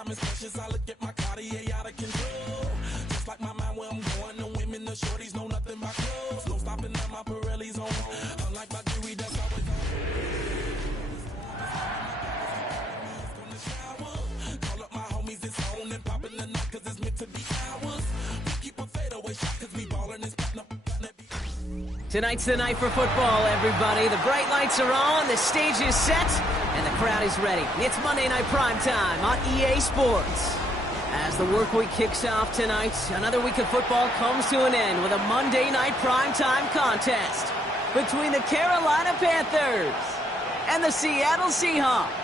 time is precious. I look at my Cartier out of control. Just like my mind where I'm going. The women, the shorties know nothing but clothes. No stopping at my Pirelli's on. Unlike my jewelry, that's always on. Call up my homies, it's on and popping the night, cause it's meant to be ours. We keep a fadeaway shot, cause we ballin' this platinum. Tonight's the night for football, everybody. The bright lights are on, the stage is set, and the crowd is ready. It's Monday Night Primetime on EA Sports. As the work week kicks off tonight, another week of football comes to an end with a Monday Night Primetime contest between the Carolina Panthers and the Seattle Seahawks.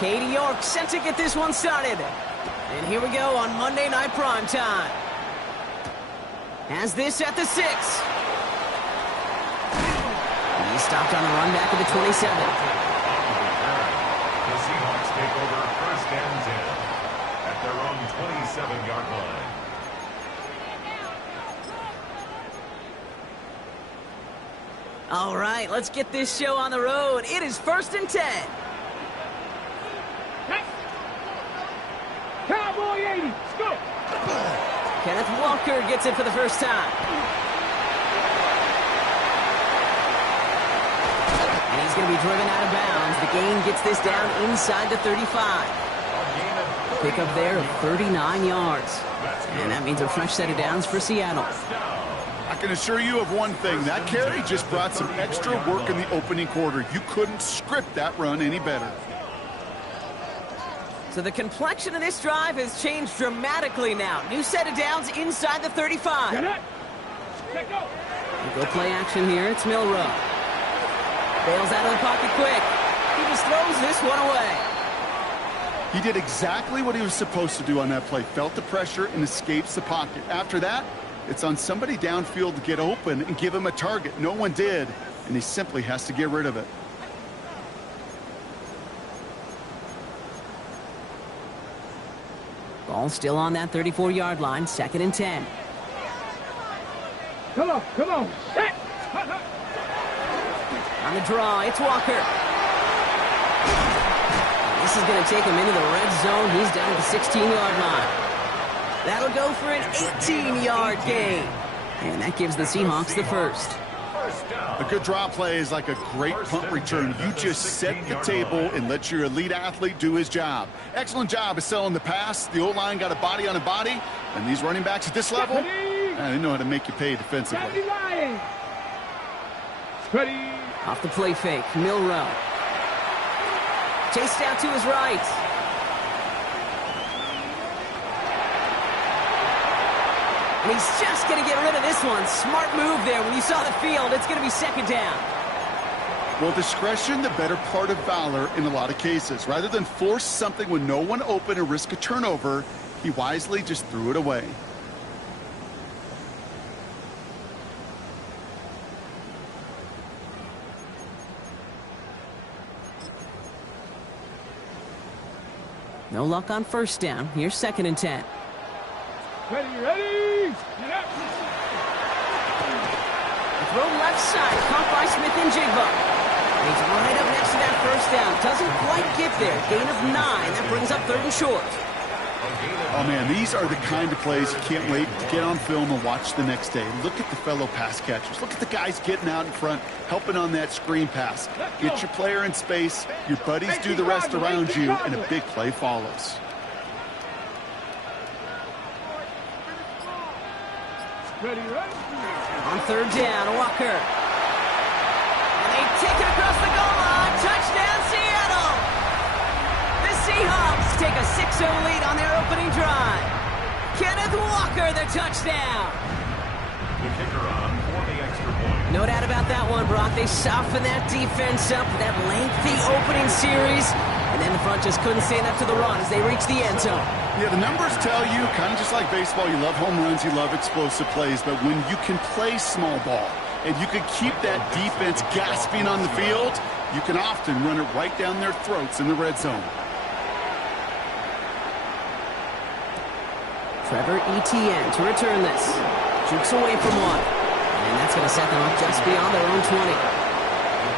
Katie York set to get this one started. And here we go on Monday Night Primetime. Has this at the 6. He stopped on the run back of the 27. The Seahawks take over first and 10 at their own 27-yard line. All right, let's get this show on the road. It is first and 10. Cowboy 80, let's go! Kenneth Walker gets it for the first time. And he's going to be driven out of bounds. The gain gets this down inside the 35. Pick up there of 39 yards. And that means a fresh set of downs for Seattle. I can assure you of one thing. That carry just brought some extra work in the opening quarter. You couldn't script that run any better. So the complexion of this drive has changed dramatically now. New set of downs inside the 35. Get it! Let go! Go play action here. It's Milrow. Bails out of the pocket quick. He just throws this one away. He did exactly what he was supposed to do on that play. Felt the pressure and escapes the pocket. After that, it's on somebody downfield to get open and give him a target. No one did, and he simply has to get rid of it. Ball still on that 34-yard line, second and 10. Come on, come on, set! On the draw, it's Walker. This is going to take him into the red zone. He's down at the 16-yard line. That'll go for an 18-yard gain. And that gives the Seahawks the first. A good draw play is like a great punt return. You just set the table and let your elite athlete do his job. Excellent job of selling the pass. The O-line got a body on a body. And these running backs at this level, they know how to make you pay defensively. Ready. Off the play fake, Milrow. Chased out to his right. And he's just going to get rid of this one. Smart move there. When you saw the field, it's going to be second down. Well, discretion, the better part of valor in a lot of cases. Rather than force something when no one open and risk a turnover, he wisely just threw it away. No luck on first down. Here's second and 10. Ready, ready! Get up! Throw left side, caught by Smith and Jigba. He's right up next to that first down. Doesn't quite get there. Gain of 9. That brings up third and short. Oh, man, these are the kind of plays you can't wait to get on film and watch the next day. Look at the fellow pass catchers. Look at the guys getting out in front, helping on that screen pass. Get your player in space, your buddies do the rest around you, and a big play follows. Ready, ready! On third down, Walker. And they take it across the goal line. Touchdown, Seattle! The Seahawks take a 6-0 lead on their opening drive. Kenneth Walker, the touchdown. The kicker on for the extra point. No doubt about that one, Brock. They softened that defense up, that lengthy opening series, and then the front just couldn't stand up to the run as they reached the end zone. Yeah, the numbers tell you, kind of just like baseball, you love home runs, you love explosive plays, but when you can play small ball and you can keep that defense gasping on the field, you can often run it right down their throats in the red zone. Trevor Etienne to return this. Jukes away from one. And that's That's going to set them up just beyond their own 20.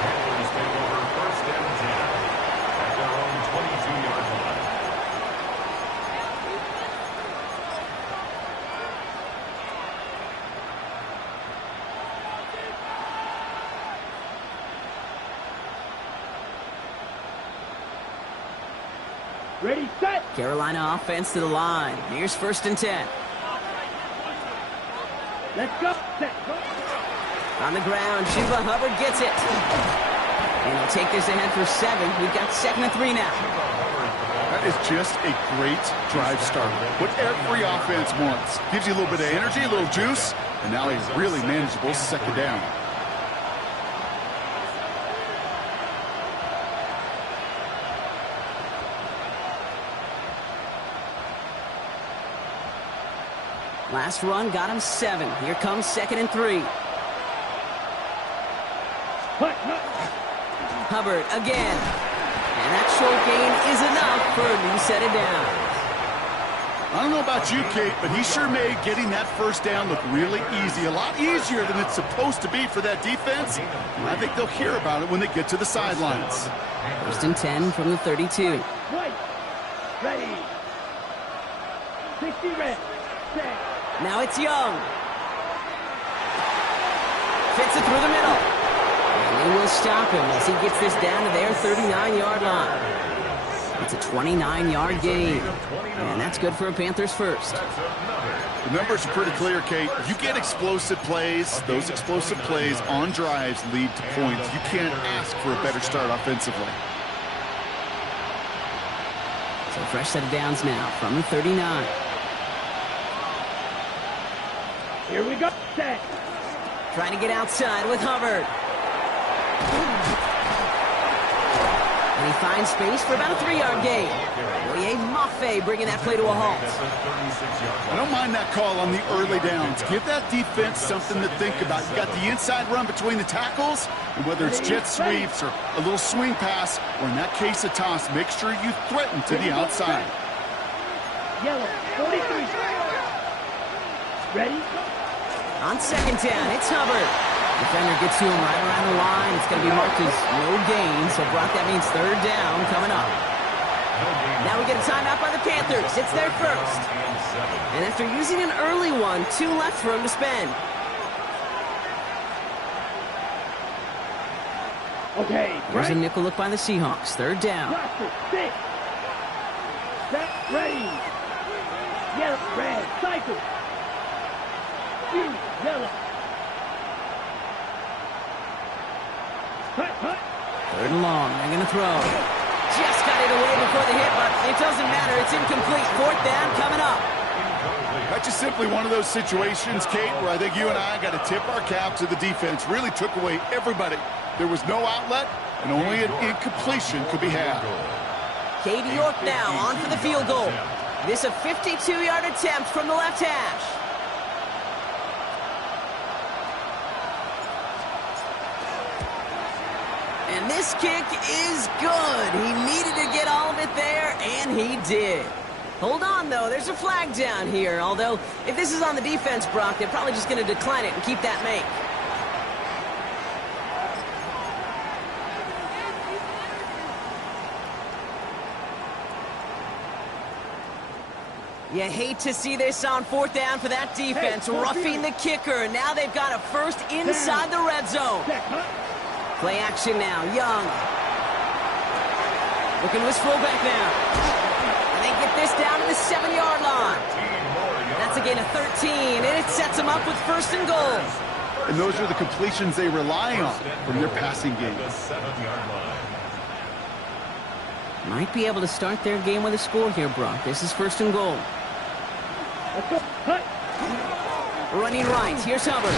Panthers take over first and 10 at their own 22-yard line. Ready, set. Carolina offense to the line. Here's first and 10. Let's go. Set. Go. On the ground, Chuba Hubbard gets it. And he'll take this ahead for 7. We've got 2nd and 3 now. That is just a great drive start. What every offense wants. Gives you a little bit of energy, a little juice, and now a really manageable second down. Last run got him 7. Here comes 2nd and 3. Hubbard again. And that short gain is enough for a new set of downs. I don't know about you, Kate, but he sure made getting that first down look really easy. A lot easier than it's supposed to be for that defense. And I think they'll hear about it when they get to the sidelines. First and 10 from the 32. Right. Ready. 60 red. Set. Now it's Young. Fits it through the middle. And they will stop him as he gets this down to their 39-yard line. It's a 29-yard gain. And that's good for a Panthers first. The numbers are pretty clear, Kate. You get explosive plays. Those explosive plays on drives lead to points. You can't ask for a better start offensively. So fresh set of downs now from the 39. Here we go. Set. Trying to get outside with Hubbard. And he finds space for about a 3-yard gain. Boye Mafe bringing that play to a halt. I don't mind that call on the early downs. Give that defense something to think about. You got the inside run between the tackles, and whether it's jet sweeps or a little swing pass, or in that case a toss, make sure you threaten to the outside. Yellow. 43. Ready. On 2nd down, it's Hubbard. Defender gets to him right around the line. It's going to be marked as no gain, so Brock, that means 3rd down coming up. Now we get a timeout by the Panthers. It's their first. And after using an early one, 2 left for him to spend. Okay. There's a Right. nickel look by the Seahawks. 3rd down. Roster. 6. Set. Ready. Yellow. Red. Cycle. Yellow. Hut, hut. 3rd and long. They're going to throw. Just got it away before the hit, but it doesn't matter. It's incomplete. 4th down coming up. That's just simply one of those situations, Kate, where I think you and I got to tip our cap to the defense. Really took away everybody. There was no outlet, and only an incompletion could be had. Katie York now on for the field goal. This a 52-yard attempt from the left hash. And this kick is good. He needed to get all of it there, and he did. Hold on, though. There's a flag down here. Although, if this is on the defense, Brock, they're probably just going to decline it and keep that make. You hate to see this on 4th down for that defense, roughing the kicker. Now they've got a first inside the red zone. Set. Hut. Play action now. Young. Looking to his fullback now. And they get this down to the 7-yard line. That's a gain of 13, and it sets them up with 1st and goal. And those are the completions they rely on from their passing game. The 7-yard line. Might be able to start their game with a score here, Brock. This is 1st and goal. Let's go. Hut. Running right. Here's Hubbard.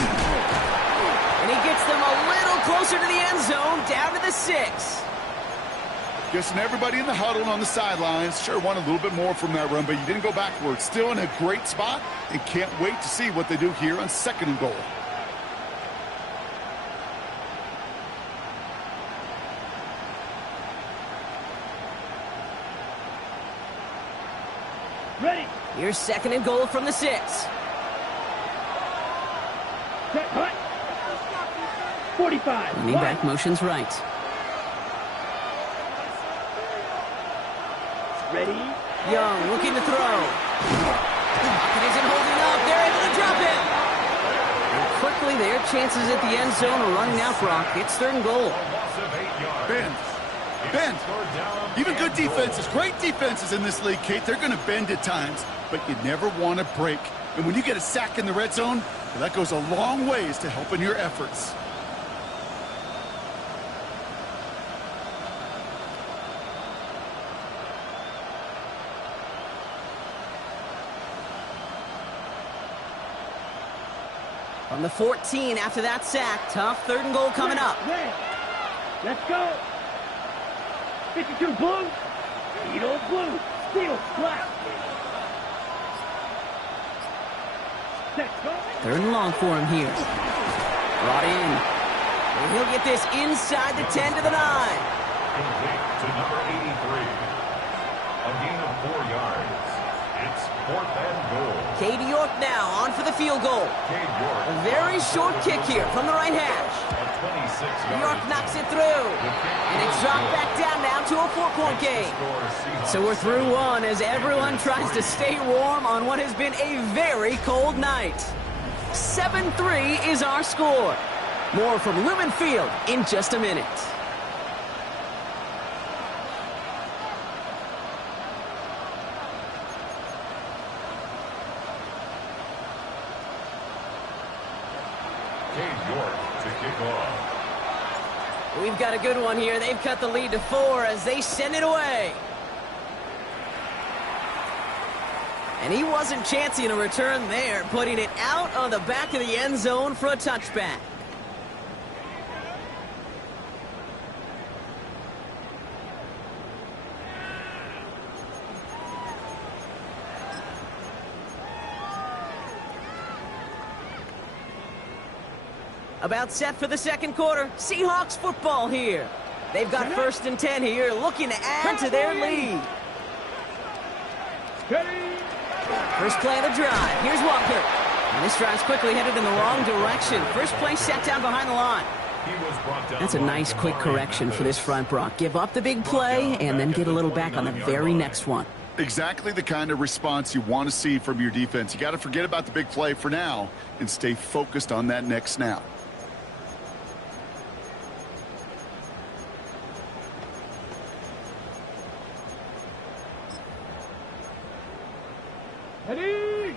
And he gets them a little closer to the end zone, down to the 6. Guessing everybody in the huddle and on the sidelines sure want a little bit more from that run, but you didn't go backwards. Still in a great spot, and can't wait to see what they do here on 2nd and goal. Ready. Here's 2nd and goal from the 6. Set. Hut. 45. Running back motions right. Ready? Young looking to throw. Pocket isn't holding up. They're able to drop it. And quickly, their chances at the end zone are running out, Brock. It's 3rd and goal. Bend. Even good defenses, great defenses in this league, Kate, they're going to bend at times, but you never want to break. And when you get a sack in the red zone, well, that goes a long ways to helping your efforts. From the 14 after that sack, tough 3rd and goal coming up. Red. Let's go. 52 blue. Eagle blue. Steel black. Let's go. 3rd and long for him here. Brought in. And he'll get this inside the 10 to the 9. Complete to number 83. A gain of 4 yards. It's 4th and goal. Cade York now on for the field goal. Cade York. A very short kick here from the right hash. A 26-yard. York knocks it through. And it's dropped back down now to a 4-point game. So we're through one as everyone tries to stay warm on what has been a very cold night. 7-3 is our score. More from Lumen Field in just a minute. Cade York to kick off. We've got a good one here. They've cut the lead to 4 as they send it away. And he wasn't chancing a return there, putting it out on the back of the end zone for a touchback. About set for the 2nd quarter. Seahawks football here. They've got 1st and 10 here, looking to add to their lead. First play of the drive. Here's Walker. And this drive's quickly headed in the wrong direction. First play set down behind the line. That's a nice quick correction for this front, Brock. Give up the big play and then get a little back on the very next one. Exactly the kind of response you want to see from your defense. You got to forget about the big play for now and stay focused on that next snap.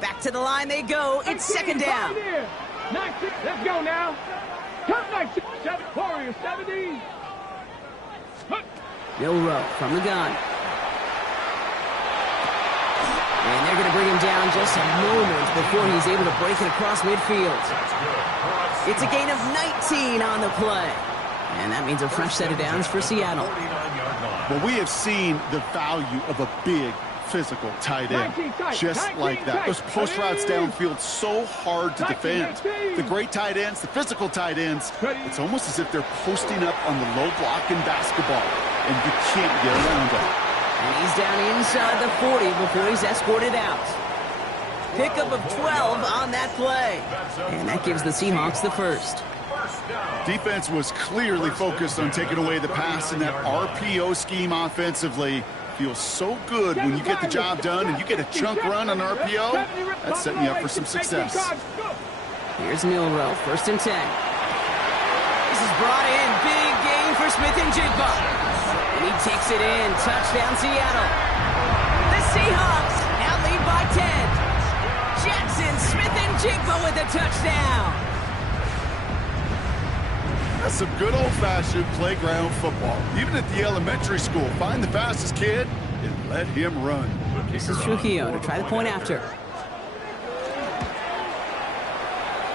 Back to the line they go. It's 2nd down. 9-6. Let's go now. Come 9-6. 7 Warriors 70. Milrow from the gun. And they're going to bring him down just a moment before he's able to break it across midfield. It's a gain of 19 on the play. And that means a fresh set of downs for Seattle. Well, we have seen the value of a big physical tight end. Just like that. Those post routes downfield, so hard to defend. The great tight ends, the physical tight ends, it's almost as if they're posting up on the low block in basketball, and you can't get around them. And he's down inside the 40 before he's escorted out. Pickup of 12 on that play. And that gives the Seahawks the 1st. Defense was clearly focused on taking away the pass in that RPO scheme offensively. Feels so good when you get the job done and you get a chunk run on RPO. That's setting you up for some success. Here's Milrow, 1st and 10. This is brought in. Big gain for Smith and Jigba. And he takes it in. Touchdown, Seattle. The Seahawks now lead by 10. Jackson, Smith and Jigba with the touchdown. That's some good old-fashioned playground football. Even at the elementary school, find the fastest kid and let him run. This is Trujillo to try the point after.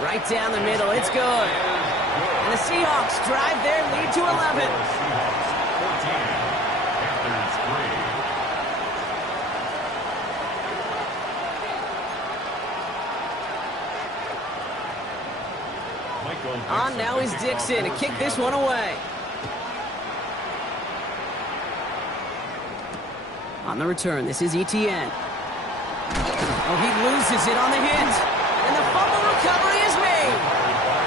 Right down the middle, it's good. And the Seahawks drive their lead to 11. On now is Dixon to kick this one away. On the return, this is Etienne. Oh, he loses it on the hit. And the fumble recovery is made.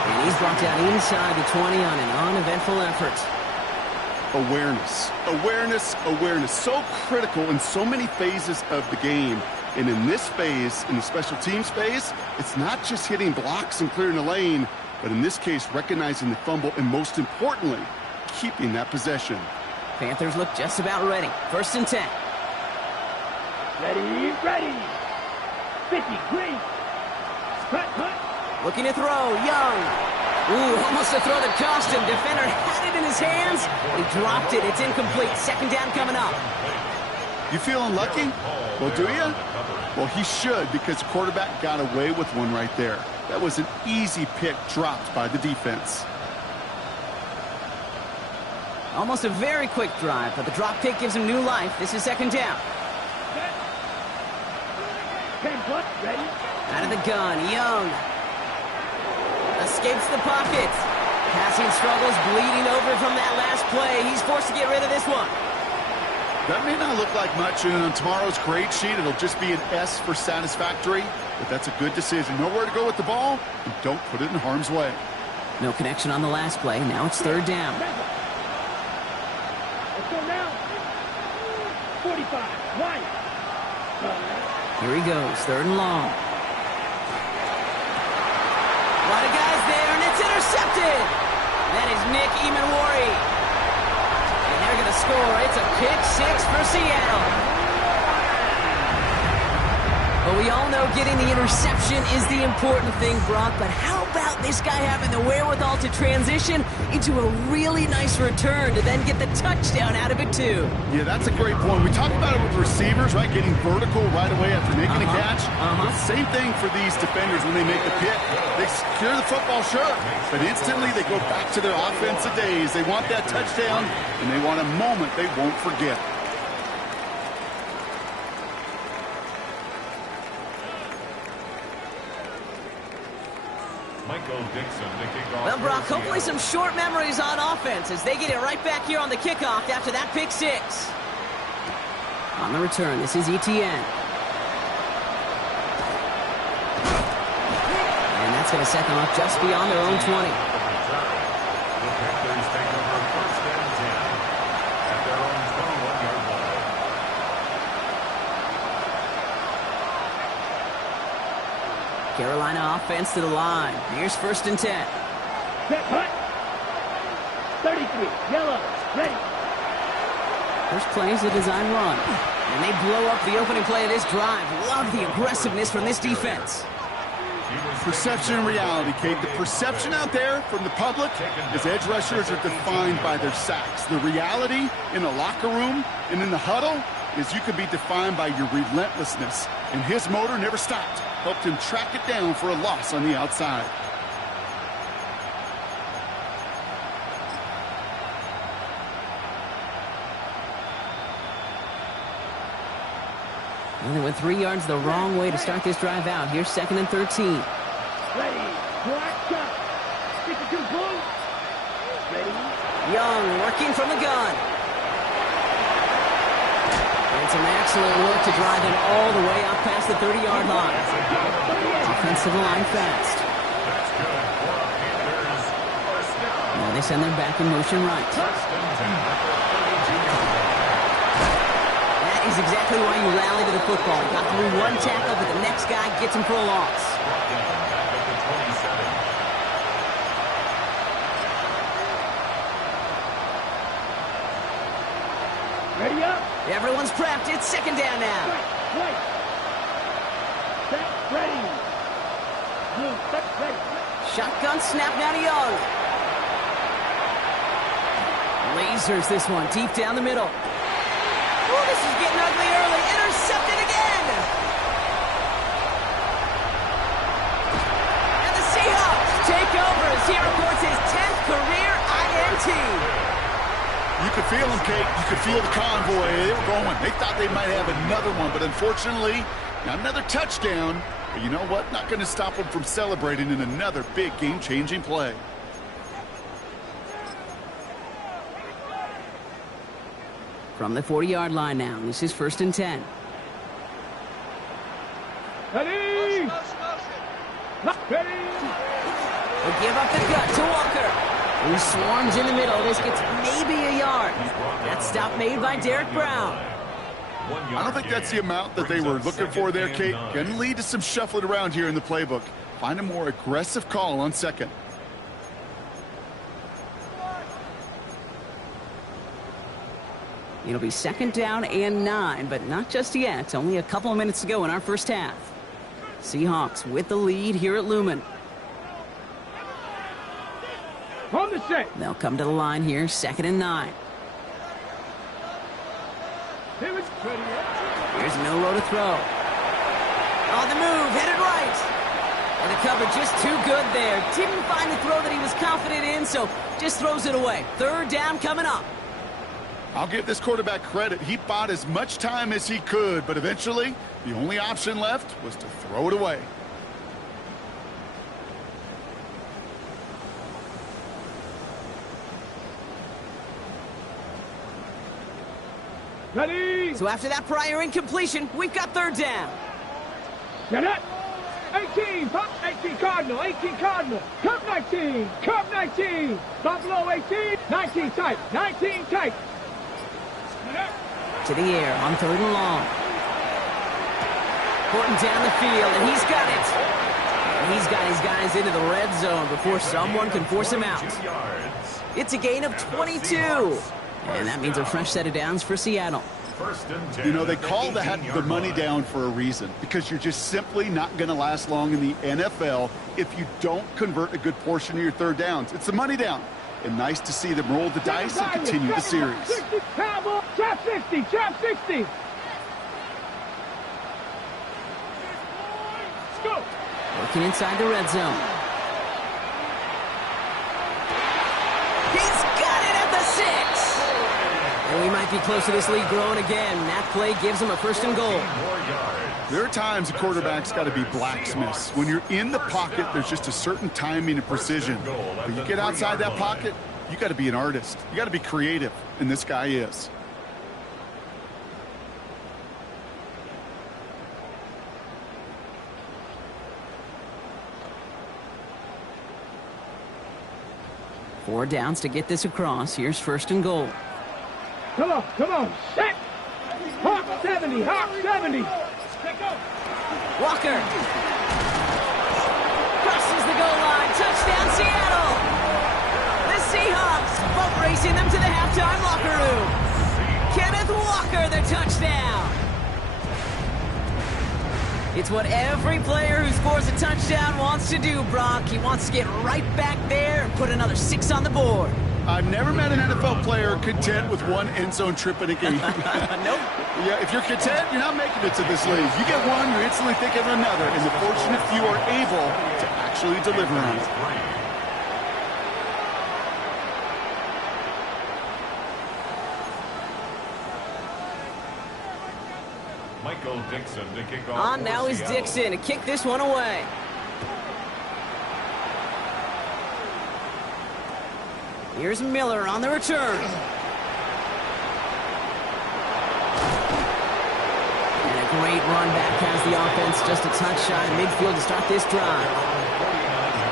And He's brought down inside the 20 on an uneventful effort. Awareness, awareness, awareness. So critical in so many phases of the game. And in this phase, in the special teams phase, it's not just hitting blocks and clearing the lane, but in this case, recognizing the fumble and most importantly, keeping that possession. Panthers look just about ready. 1st and 10. Ready, ready. 50, green. Cut. Looking to throw, Young. Ooh, almost a throw that cost him. Defender had it in his hands. He dropped it. It's incomplete. 2nd down coming up. You feeling lucky? Well, do you? Well, he should, because the quarterback got away with one right there. That was an easy pick dropped by the defense. Almost a very quick drive, but the drop pick gives him new life. This is 2nd down. 10 foot, ready. Out of the gun, Young. Escapes the pocket. Passing struggles, bleeding over from that last play. He's forced to get rid of this one. That may not look like much, and on tomorrow's grade sheet, it'll just be an S for satisfactory, but that's a good decision. Know where to go with the ball, and don't put it in harm's way. No connection on the last play. Now it's 3rd down. Let's go now. 45, right. Here he goes, 3rd and long. A lot of guys there, and it's intercepted. That is Nick Emanwari. And they're going to score. It's a pick 6 for Seattle. But we all know getting the interception is the important thing, Brock. But how about this guy having the wherewithal to transition into a really nice return to then get the touchdown out of it, too? Yeah, that's a great point. We talk about it with receivers, right? Getting vertical right away after making a catch. Same thing for these defenders when they make the pick. They secure the football, sure, but instantly they go back to their offensive days. They want that touchdown, and they want a moment they won't forget. Well, Brock, hopefully some short memories on offense as they get it right back here on the kickoff after that pick 6. On the return, this is Etienne. And that's going to set them up just beyond their own 20. The Panthers take over 1st and 10 at their own 21-yard line. Carolina offense to the line. Here's 1st and 10. Set, hut. 33, yellow, ready. First play is a design run. And they blow up the opening play of this drive. Love the aggressiveness from this defense. Perception and reality, Kate. The perception out there from the public is edge rushers are defined by their sacks. The reality in the locker room and in the huddle is you can be defined by your relentlessness. And his motor never stopped. Helped him track it down for a loss on the outside. Well, they went 3 yards the wrong way to start this drive out. Here's 2nd and 13. Ready, black shot. 52 blue. Ready. Young working from the gun. And some excellent work to drive him all the way up past the 30-yard line. Offensive line fast. Now they send them back in motion right. That is exactly why you rally to the football. Got through one tackle, but the next guy gets him for a loss. Ready up. Everyone's prepped. It's 2nd down now. Right. Set, ready. Blue, set, ready. Shotgun snap now to Young. Lasers this one deep down the middle. Ooh, this is getting ugly early. Intercepted again. And the Seahawks take over as he reports his 10th career INT. You could feel them, Kate. You could feel the convoy. They were going. They thought they might have another one, but unfortunately, not another touchdown. But you know what? Not going to stop them from celebrating in another big game-changing play. From the 40-yard line now, this is 1st and 10. Ready. Ready. They give up the gut to Walker, who swarms in the middle. This gets maybe a yard. That stop made by Derek Brown. I don't think that's the amount that they were looking for there, Kate. Going to lead to some shuffling around here in the playbook. Find a more aggressive call on second. It'll be 2nd down and 9, but not just yet. Only a couple of minutes to go in our first half. Seahawks with the lead here at Lumen. On the set. They'll come to the line here, 2nd and 9. Here it's pretty. Here's Milroe to throw. On the move, headed right. And the cover just too good there. Didn't find the throw that he was confident in, so just throws it away. 3rd down coming up. I'll give this quarterback credit. He bought as much time as he could, but eventually the only option left was to throw it away. Ready. So after that prior incompletion, we've got 3rd down. Get it. 18. Pop 18 Cardinal. 18 Cardinal. Cup 19. Cup 19. Buffalo 18. 19 tight. 19 tight. To the air on 3rd and long. Horton down the field, and he's got it. And he's got his guys into the red zone before someone can force him out. It's a gain of 22. And that means a fresh set of downs for Seattle. You know, they call that the money down for a reason, because you're just simply not going to last long in the NFL if you don't convert a good portion of your 3rd downs. It's the money down. And nice to see them roll the dice and continue the series. 60, Cowboy, trap 60, trap 60. Let's go. Working inside the red zone. He's got it at the 6. And we might be close to this lead growing again. That play gives him a 1st and goal. There are times a quarterback's got to be blacksmiths. When you're in the pocket, there's just a certain timing and precision. But you get outside that pocket, you got to be an artist. You got to be creative, and this guy is. Four downs to get this across. Here's 1st and goal. Come on, come on. Set. Hawk 70, Hawk 70. Walker. Crosses the goal line. Touchdown, Seattle. The Seahawks boat racing them to the halftime locker room. Kenneth Walker, the touchdown. It's what every player who scores a touchdown wants to do, Brock. He wants to get right back there and put another 6 on the board. I've never met an NFL player content with one end zone trip in a game. Nope. Yeah, if you're content, you're not making it to this league. You get one, you're instantly thinking of another, and the fortunate few are able to actually deliver on it. Michael Dixon to kick off. On now is Dixon to kick this one away. Here's Miller on the return. And a great run back past the offense, just a touch shy of midfield to start this drive.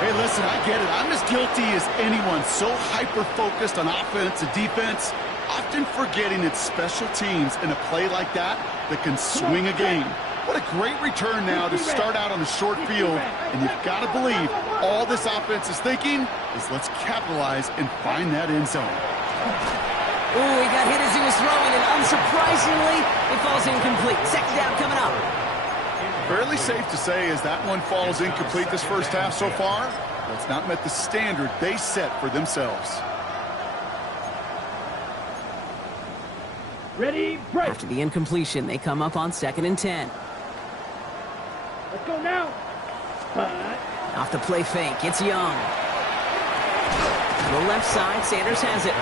Hey, listen, I get it. I'm as guilty as anyone. So hyper-focused on offense and defense, often forgetting it's special teams in a play like that that can swing a game. What a great return now to start out on the short field. And you've got to believe all this offense is thinking is let's capitalize and find that end zone. Ooh, he got hit as he was throwing, and unsurprisingly, it falls incomplete. 2nd down coming up. Fairly safe to say as that one falls incomplete this first half so far, that's not met the standard they set for themselves. Ready, break. After the incompletion, they come up on 2nd and 10. Let's go now. Off the play fake, it's Young. To the left side, Sanders has it.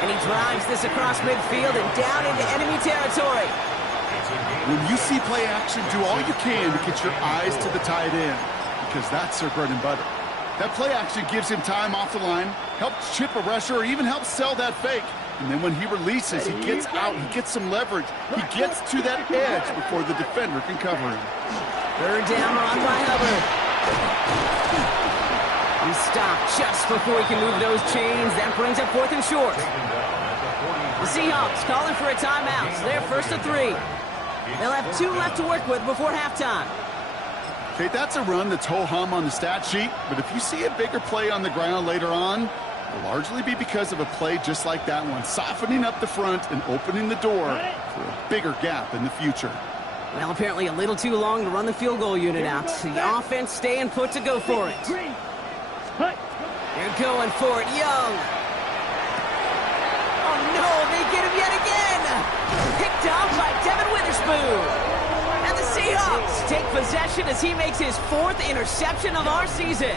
And he drives this across midfield and down into enemy territory. When you see play action, do all you can to get your eyes to the tight end, because that's their bread and butter. That play action gives him time off the line, helps chip a rusher, or even helps sell that fake. And then when he releases, he gets out, he gets some leverage. He gets to that edge before the defender can cover him. 3rd down, run by Hubbard. He stopped just before he can move those chains. That brings up 4th and short. The Seahawks calling for a timeout. They're 1st and 3. They'll have 2 left to work with before halftime. Okay, that's a run that's ho-hum on the stat sheet, but if you see a bigger play on the ground later on, it'll largely be because of a play just like that one, softening up the front and opening the door for a bigger gap in the future. Well, apparently a little too long to run the field goal unit out. The offense staying put to go for it. They're going for it, Young. Oh, no, they get him yet again. Picked off by Devin Witherspoon. And the Seahawks take possession as he makes his 4th interception of our season.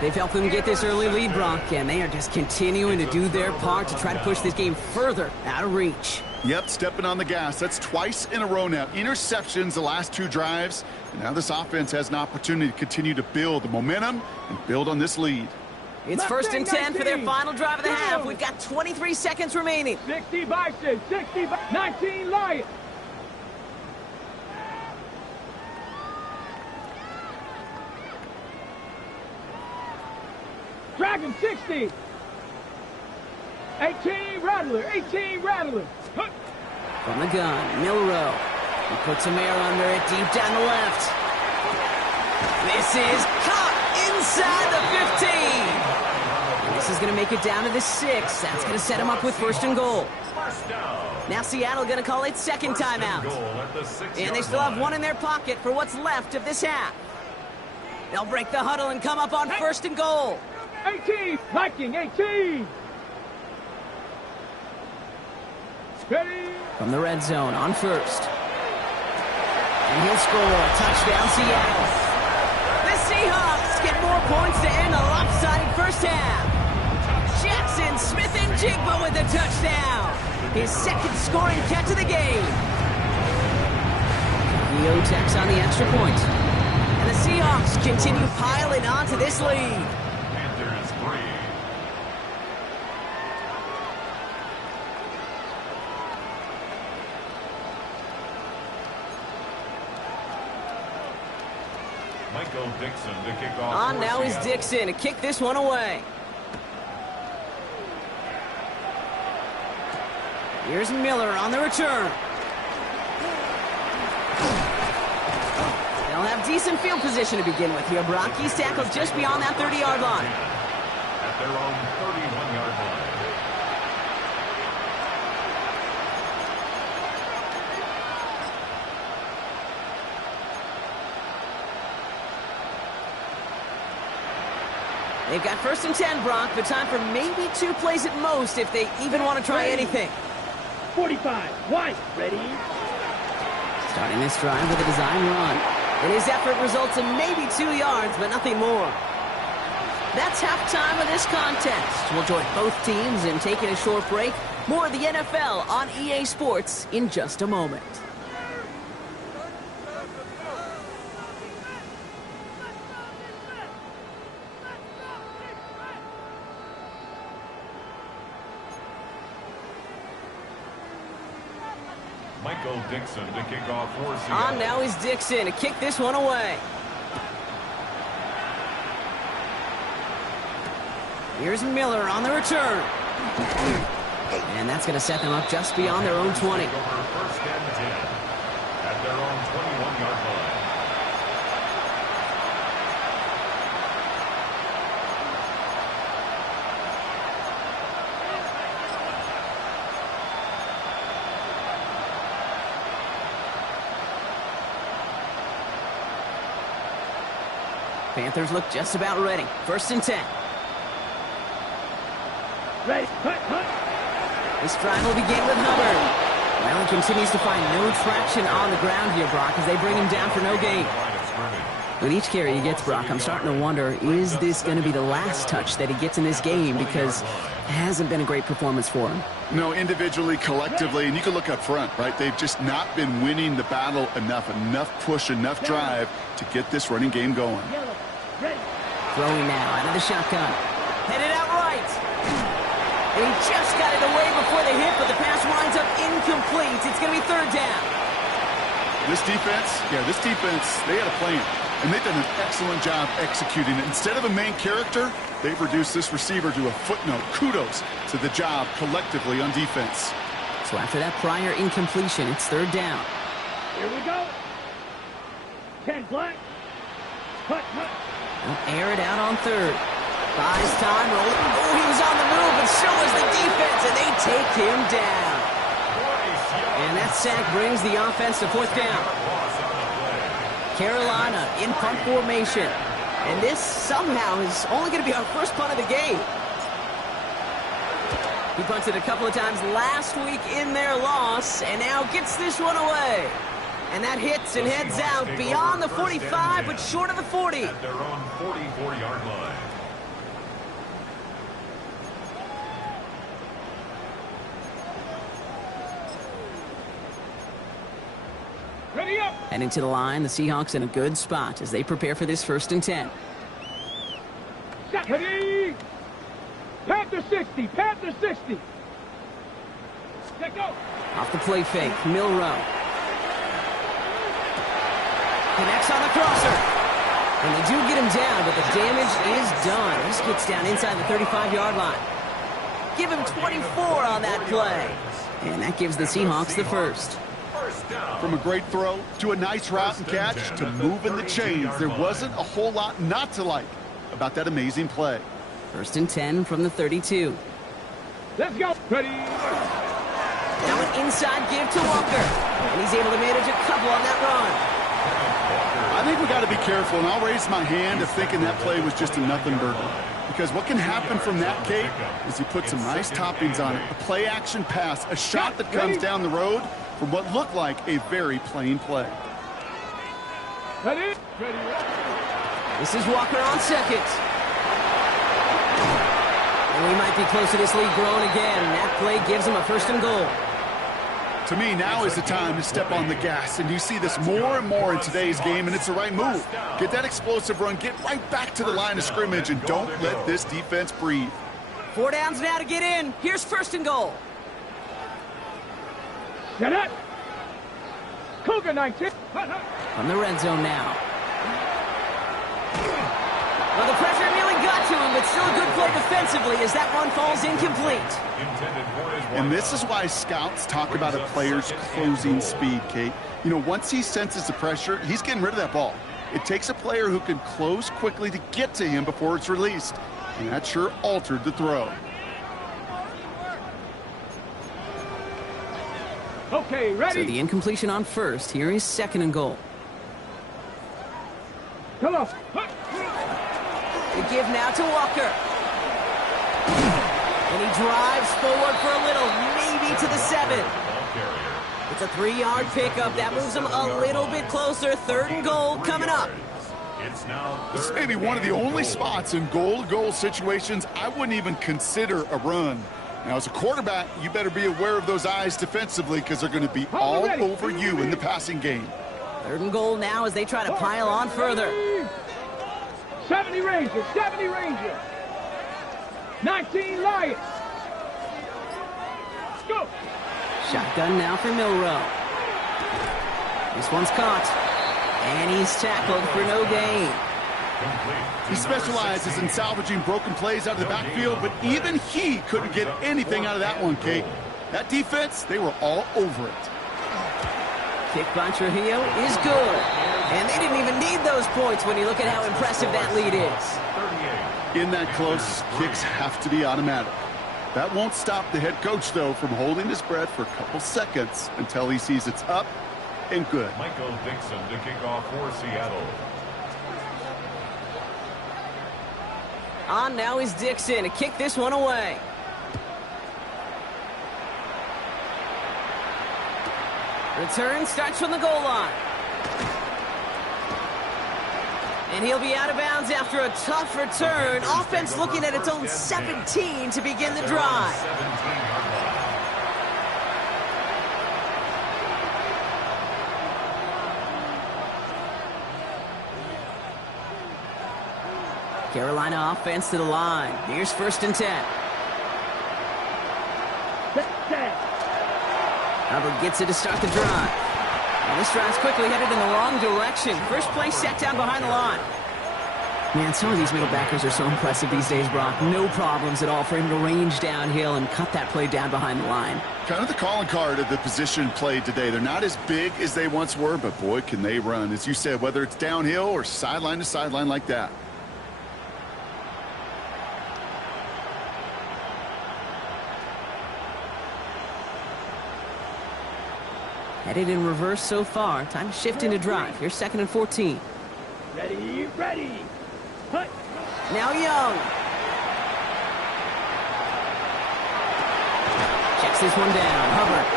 They've helped them get this early lead, Brock, and they are just continuing to do their part to try to push this game further out of reach. Yep, stepping on the gas. That's twice in a row now. Interceptions the last 2 drives. And now this offense has an opportunity to continue to build the momentum and build on this lead. It's 1st and 10 for their final drive of the half. We've got 23 seconds remaining. 60 Bison, 60 19 Lions. Dragon 60. 18 Rattler, 18 Rattler. From the gun, Milrow. He puts a air under it deep down the left. This is caught inside the 15. And this is going to make it down to the 6. That's going to set him up with 1st and goal. Now Seattle going to call it 2nd timeout. And they still have 1 in their pocket for what's left of this half. They'll break the huddle and come up on 1st and goal. 18, Viking 18. Ready. From the red zone on 1st. And he'll score. Touchdown, Seattle. The Seahawks get more points to end a lopsided 1st half. Jackson Smith-Njigba with a touchdown. His 2nd scoring catch of the game. Leo tacks on the extra point. And the Seahawks continue piling on to this lead. Panthers 3. Michael Dixon to kick off. On now is Dixon to kick this one away. Here's Miller on the return. They'll have decent field position to begin with here, Brock. He's tackled just beyond that 30-yard line. At their own 31-yard line. They've got 1st and 10, Brock, but time for maybe 2 plays at most if they even want to try anything. 45, wide, ready. Starting this drive with a design run. And his effort results in maybe 2 yards, but nothing more. That's halftime of this contest. We'll join both teams in taking a short break. More of the NFL on EA Sports in just a moment. Michael Dixon to kick off for Seattle. On now is Dixon to kick this one away. Here's Miller on the return. And that's going to set them up just beyond their own 20. Over 1st and 10 at their own 21-yard line. Panthers look just about ready. 1st and 10. Ready, This drive will begin with Hubbard. Well, he continues to find no traction on the ground here, Brock, as they bring him down for no gain. With each carry he gets, Brock, I'm starting to wonder, is this going to be the last touch that he gets in this game? Because it hasn't been a great performance for him. No, individually, collectively, and you can look up front, right? They've just not been winning the battle enough push, enough drive to get this running game going. Throwing now out of the shotgun. Headed out right. And he just got it away before the hit, but the pass winds up incomplete. It's going to be 3rd down. This defense, they got a plan. and they've done an excellent job executing it. Instead of a main character, they've reduced this receiver to a footnote. Kudos to the job collectively on defense. So after that prior incompletion, it's third down. Here we go. 10 black. Cut. They'll air it out on third. Buys time, rolling. Oh, he was on the move, but so was the defense, and they take him down. And that sack brings the offense to fourth down. Carolina in punt formation. And this somehow is only going to be our first punt of the game. He punted a couple of times last week in their loss, and now gets this one away. And that hits and heads out beyond the 45, but short of the 40. At their own 44-yard line. Ready up. Heading to the line, the Seahawks in a good spot as they prepare for this 1st and 10. Set. Ready. Panther 60. Panther 60. Let go. Off the play fake, Milrow. Connects on the crosser. And they do get him down, but the damage is done. This gets down inside the 35-yard line. Give him 24 on that play. And that gives the Seahawks the first. From a great throw to a nice route and catch to moving the chains, there wasn't a whole lot not to like about that amazing play. 1st and 10 from the 32. Let's go. Ready. Now an inside give to Walker. And he's able to manage a couple on that run. I think we got to be careful, and I'll raise my hand of thinking that play was just a nothing burger. Because what can happen from that, Kate, is you put some nice toppings on it. A play-action pass, a shot that comes down the road from what looked like a very plain play. Ready. This is Walker on second. And we might be close to this lead growing again. That play gives him a 1st and goal. To me, now is the time to step on the gas, and you see this more and more in today's game, and it's the right move. Get that explosive run, get right back to the line of scrimmage, and don't let this defense breathe. 4 downs now to get in. Here's 1st and goal. Set up. Cougar 19. From the red zone now. Well, the pressure nearly got to him, but still a good play defensively as that one falls incomplete. And this is why scouts talk about a player's closing speed, Kate. You know, once he senses the pressure, he's getting rid of that ball. It takes a player who can close quickly to get to him before it's released. And that sure altered the throw. Okay, ready. So the incompletion on 1st. Here is 2nd and goal. Come on. The give now to Walker. And he drives forward for a little, maybe to the 7. It's a 3-yard pickup. That moves him a little bit closer. 3rd and goal coming up. This may be one of the only spots in goal-to-goal situations I wouldn't even consider a run. Now, as a quarterback, you better be aware of those eyes defensively because they're going to be all over you in the passing game. 3rd and goal now as they try to pile on further. 70 Rangers, 70 Rangers. 19 Lions. Let's go. Shotgun now for Milrow. This one's caught. And he's tackled for no gain. He specializes in salvaging broken plays out of the backfield, but even he couldn't get anything out of that one, Kate. That defense, they were all over it. Kick by Trujillo is good. And they didn't even need those points when you look at how impressive that lead is. In that close, kicks have to be automatic. That won't stop the head coach, though, from holding his breath for a couple seconds until he sees it's up and good. Michael Dixon to kick off for Seattle. On now is Dixon to kick this one away. Return starts from the goal line. And he'll be out of bounds after a tough return. Offense looking at its own 17 to begin the drive. Carolina offense to the line. Here's 1st and 10. Hubbard gets it to start the drive. Well, this drive's quickly headed in the wrong direction. First play set down behind the line. Man, some of these middle backers are so impressive these days, Brock. No problems at all for him to range downhill and cut that play down behind the line. Kind of the calling card of the position played today. They're not as big as they once were, but boy, can they run. As you said, whether it's downhill or sideline to sideline like that. Headed in reverse so far. Time to shift into drive. Here's 2nd and 14. Ready, ready. Hut. Now Young. Checks this one down. Hubbard.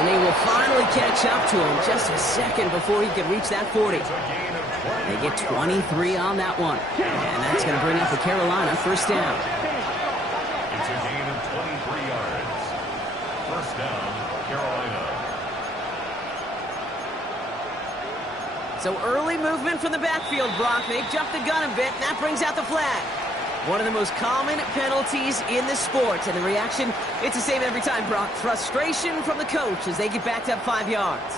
And they will finally catch up to him just a second before he could reach that 40. They get 23 on that one. And that's going to bring up the Carolina first down. It's a gain of 23 yards. First down, Carolina. So early movement from the backfield, Brock. They jumped the gun a bit, and that brings out the flag. One of the most common penalties in the sport. And the reaction, it's the same every time, Brock. Frustration from the coach as they get backed up 5 yards.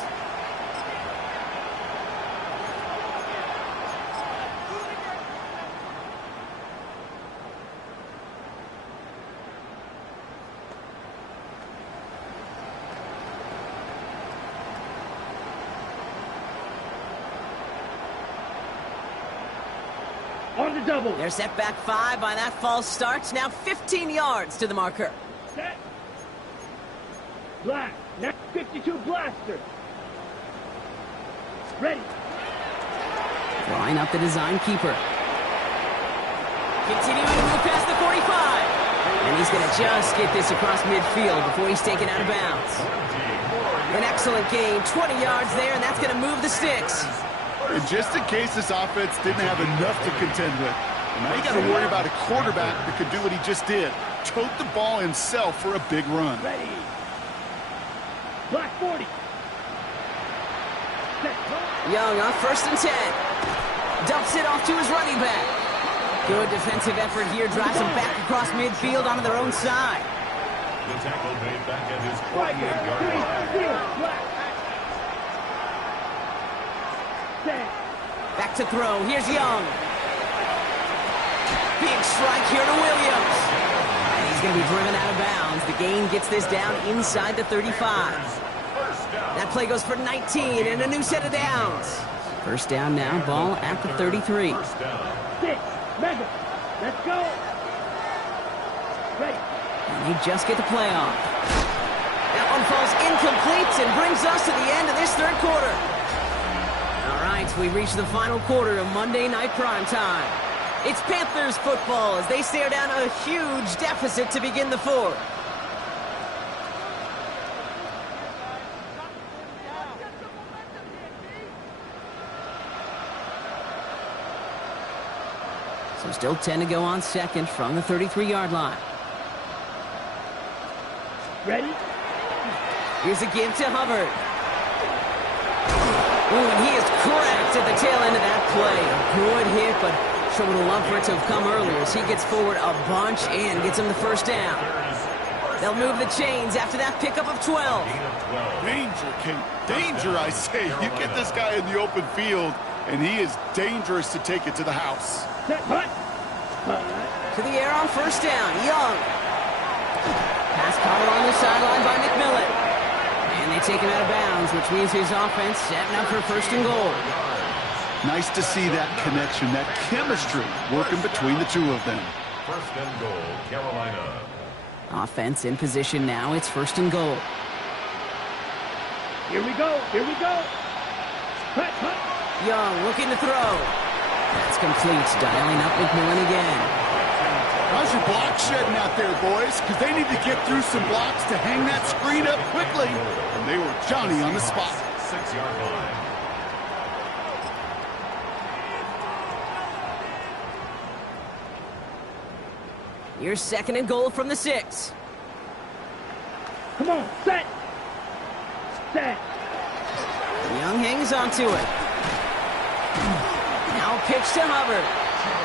On the double. They're set back 5 by that false start. Now 15 yards to the marker. Set. Black. Now 52 blaster. Ready. Line up the design keeper. Continuing to move past the 45. And he's going to just get this across midfield before he's taken out of bounds. An excellent gain. 20 yards there, and that's going to move the sticks. And just in case this offense didn't have enough to contend with, now you got to worry about a quarterback that could do what he just did. Tote the ball himself for a big run. Ready. Black 40. Set. Young on 1st and 10. Dumps it off to his running back. Good defensive effort here. Drives them back across midfield onto their own side. The tackle made back at his 48-yard line. Back to throw. Here's Young. Big strike here to Williams. And he's going to be driven out of bounds. The gain gets this down inside the 35. That play goes for 19 and a new set of downs. First down now. Ball at the 33. First down. 6. Mega. Let's go. Ready. And they just get the play off. That one falls incomplete and brings us to the end of this 3rd quarter. All right, we reach the final quarter of Monday Night Primetime. It's Panthers football as they stare down a huge deficit to begin the 4th. So still 10 to go on 2nd from the 33-yard line. Ready. Here's a give to Hubbard. Ooh, and he is cracked at the tail end of that play. A good hit, but sure would have loved for it to have come earlier as he gets forward a bunch and gets him the first down. They'll move the chains after that pickup of 12. Danger, Kate. Danger, I say. You get this guy in the open field, and he is dangerous to take it to the house. Set. Hut. To the air on first down. Young. Pass caught along the sideline by McMillan. And they take him out of bounds, which means his offense setting up for 1st and goal. Nice to see that connection, that chemistry working between the two of them. 1st and goal, Carolina. Offense in position now. It's 1st and goal. Here we go. Here we go. Hut. Hut. Young looking to throw. That's complete. Dialing up McMillan again. How's your block shedding out there, boys? Because they need to get through some blocks to hang that screen up quickly. And they were Johnny on the spot. 6-yard line. Here's 2nd and goal from the 6. Come on. Set. Set. Young hangs on to it. Now pitch to Hubbard.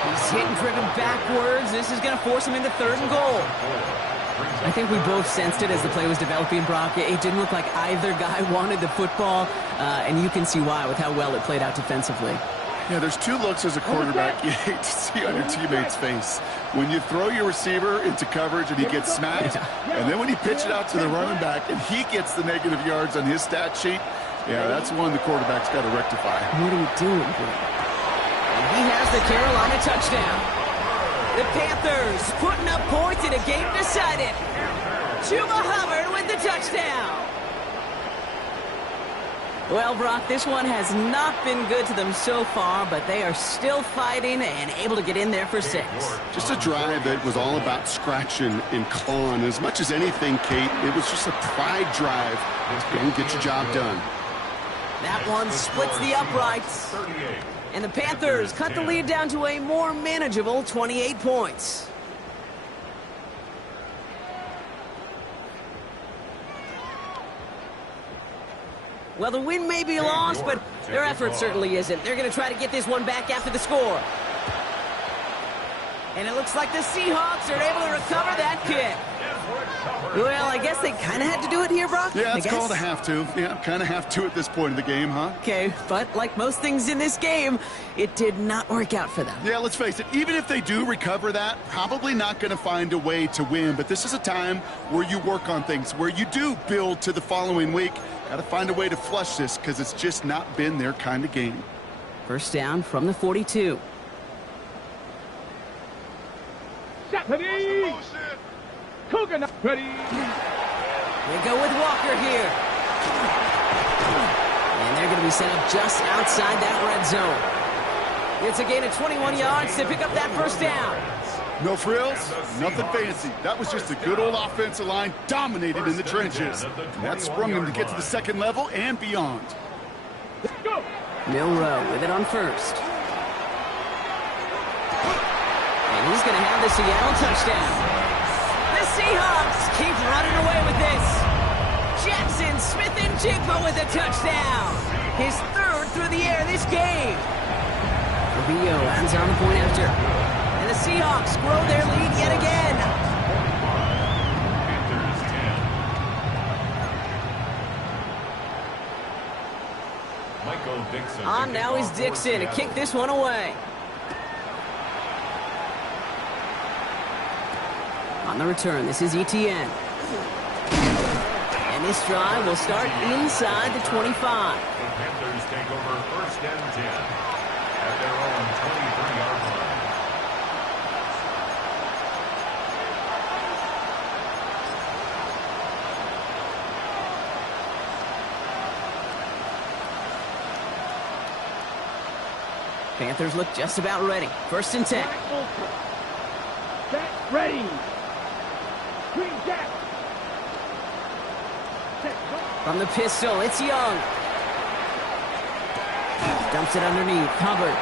He's hit and driven backwards. This is going to force him into 3rd and goal. I think we both sensed it as the play was developing, Brock. It didn't look like either guy wanted the football, and you can see why with how well it played out defensively. Yeah, there's two looks as a quarterback you hate to see on your teammate's face. When you throw your receiver into coverage and he gets smacked, and then when you pitch it out to the running back and he gets the negative yards on his stat sheet, yeah, that's one the quarterback's got to rectify. What are we doing here? He has the Carolina touchdown. The Panthers putting up points in a game decided. Chuba Hubbard with the touchdown. Well, Brock, this one has not been good to them so far, but they are still fighting and able to get in there for 6. Just a drive that was all about scratching and clawing. As much as anything, Kate, it was just a pride drive. Go and get your job done. That one splits the uprights. And the Panthers cut the lead down to a more manageable 28 points. Well, the win may be lost, but their effort certainly isn't. They're going to try to get this one back after the score. And it looks like the Seahawks are able to recover that kick. Well, I guess they kind of had to do it here, Brock. Yeah, it's called a have to. Yeah, kind of have to at this point in the game, huh? Okay, but like most things in this game, it did not work out for them. Yeah, let's face it, even if they do recover that, probably not going to find a way to win. But this is a time where you work on things, where you do build to the following week. Got to find a way to flush this because it's just not been their kind of game. First down from the 42. Ready. Cougar ready. They go with Walker here. And they're going to be set up just outside that red zone. It's a gain of 21 yards to pick up that first down. No frills, nothing fancy. That was just a good old offensive line dominated in the trenches. And that sprung them to get to the second level and beyond. Let's go. Milrow with it on first. And he's going to have the Seattle touchdown. The Seahawks keep running away with this. Jackson Smith-Njigba with a touchdown. His 3rd through the air this game. Rubio ends on the point after. And the Seahawks grow their lead yet again. On now is Dixon to kick this one away. On the return, this is Etienne. And this drive will start inside the 25. The Panthers take over 1st and 10 at their own 23-yard line. Panthers look just about ready. 1st and 10. Set ready. Green Jack. From the pistol, it's Young. Dumps it underneath. Hubbard.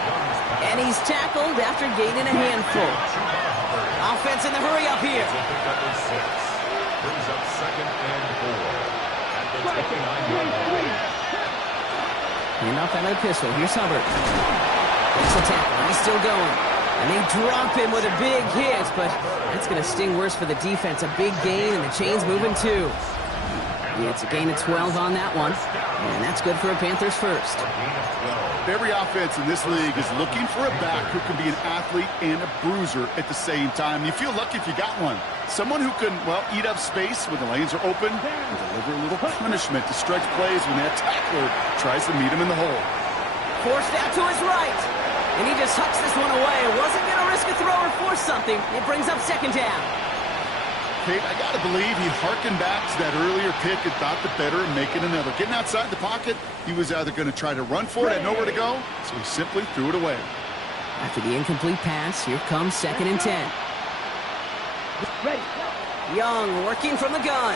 And he's tackled after gaining a handful. Offense in the hurry up here. Brings up 2nd and 4 at the 29-yard line. And up out of the pistol. Here's Hubbard. Makes a tackle. He's still going. And they drop him with a big hit, but that's going to sting worse for the defense. A big gain, and the chain's moving too. Yeah, it's a gain of 12 on that one, and that's good for a Panthers first. Every offense in this league is looking for a back who can be an athlete and a bruiser at the same time. You feel lucky if you got one. Someone who can, well, eat up space when the lanes are open and deliver a little punishment to stretch plays when that tackler tries to meet him in the hole. Forced out to his right, and he just hucks this one away. Wasn't going to risk a throw or force something. It brings up 2nd down. Kate, I got to believe he harkened back to that earlier pick and thought the better of making another. Getting outside the pocket, he was either going to try to run for it, had nowhere to go, so he simply threw it away. After the incomplete pass, here comes 2nd and 10. Ready. Young working from the gun.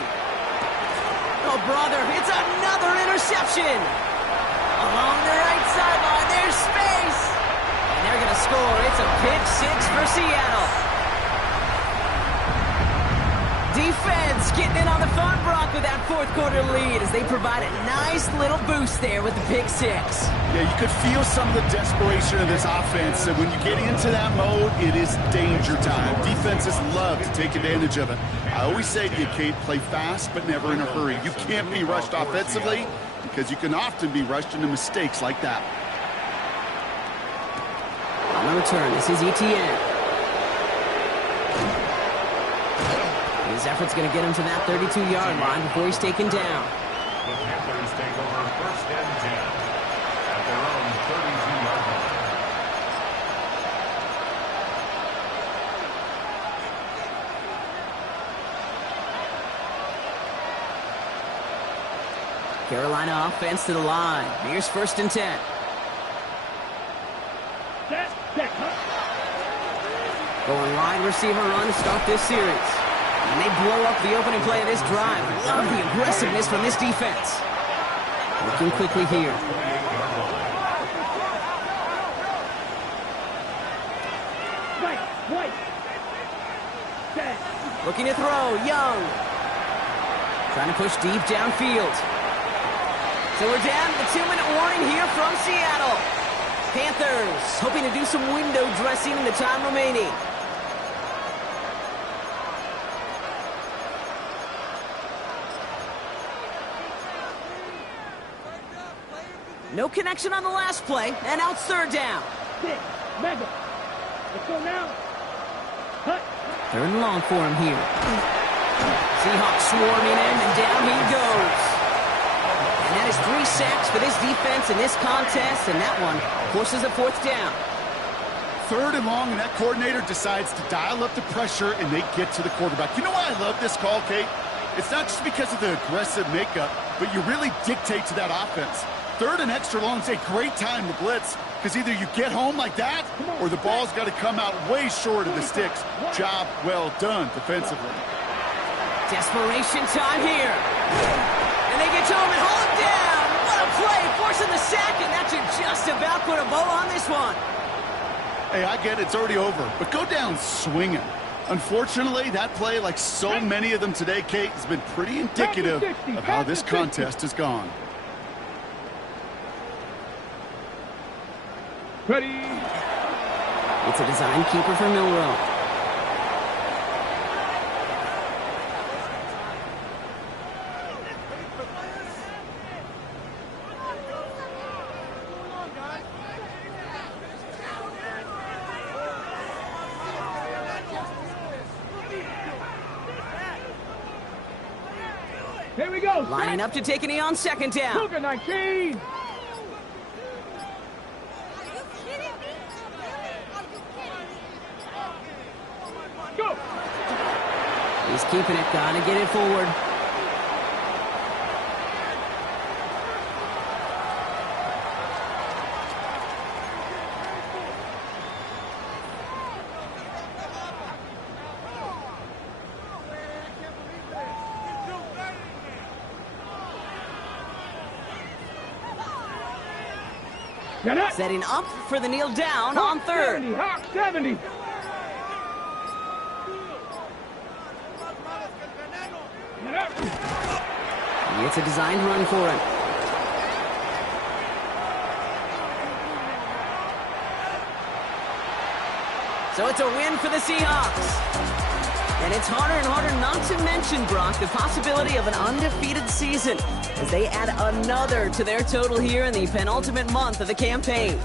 Oh, brother, it's another interception. Along the right sideline, there's space. And they're going to score. It's a pick 6 for Seattle. Defense getting in on the fun, Brock, with that fourth quarter lead as they provide a nice little boost there with the pick six. Yeah, you could feel some of the desperation of this offense. And when you get into that mode, it is danger time. Defenses love to take advantage of it. I always say to you, Kate, play fast but never in a hurry. You can't be rushed offensively because you can often be rushed into mistakes like that. On the return, this is ETN. His effort's going to get him to that 32-yard line before he's taken down. The Panthers take over 1st and 10 at their own 32-yard line. Carolina offense to the line. Here's 1st and 10. Going wide receiver run to start this series. And they blow up the opening play of this drive. Love the aggressiveness from this defense. Looking quickly here. Looking to throw, Young. Trying to push deep downfield. So we're down to the 2-minute warning here from Seattle. Panthers hoping to do some window dressing in the time remaining. No connection on the last play, and now it's 3rd down. Mega. Let's go now. Cut. 3rd and long for him here. Seahawks swarming in, and down he goes. And that is 3 sacks for this defense in this contest, and that one forces a 4th down. 3rd and long, and that coordinator decides to dial up the pressure, and they get to the quarterback. You know why I love this call, Kate? It's not just because of the aggressive makeup, but you really dictate to that offense. 3rd and extra long is a great time to blitz because either you get home like that or the ball's got to come out way short of the sticks. Job well done defensively. Desperation time here. And they get to him and hold him down. What a play, forcing the sack, and that should just about put a bow on this one. Hey, I get it, it's already over, but go down swinging. Unfortunately, that play, like so many of them today, Kate, has been pretty indicative of how this contest has gone. Ready. It's a design keeper for Milrow. Here we go. Lining up to take a knee on 2nd down. Cougar 19. Go. He's keeping it. Gotta get it forward. Setting up for the kneel down on 3rd. Hawk 70. It's a designed run for him. So it's a win for the Seahawks. And it's harder and harder not to mention, Brock, the possibility of an undefeated season as they add another to their total here in the penultimate month of the campaign.